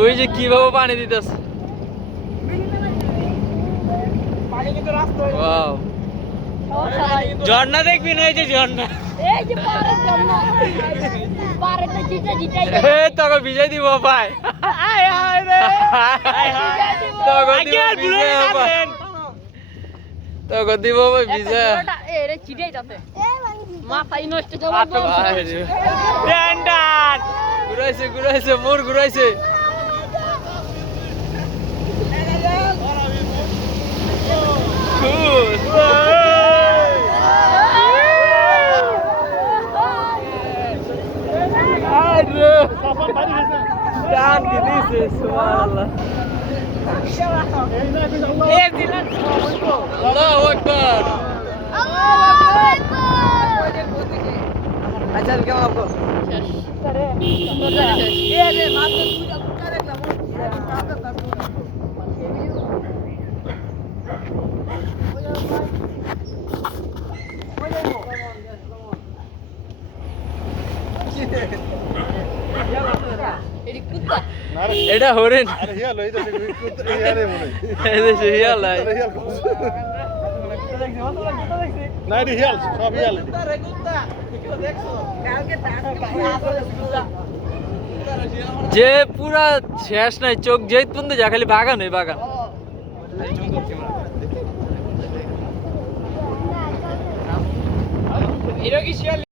ওই যে কিভাবে পানি দিতেছে। ওয়াও, ঝর্ণা দেখবি না? এই যে ঝর্ণা, তোকে ভিজাই দিব ভাই, তোকে দিব ভাই ভিজা। ঘুরাইছে ঘুরাইছে মোর ঘুরাইছে। আল্লাহু আকবার। আচ্ছা কেমন আপকো এটা হরিণ। যে পুরা শেষ নাই, চোখ যেই পর্যন্ত যা খালি বাগান ওই বাগান।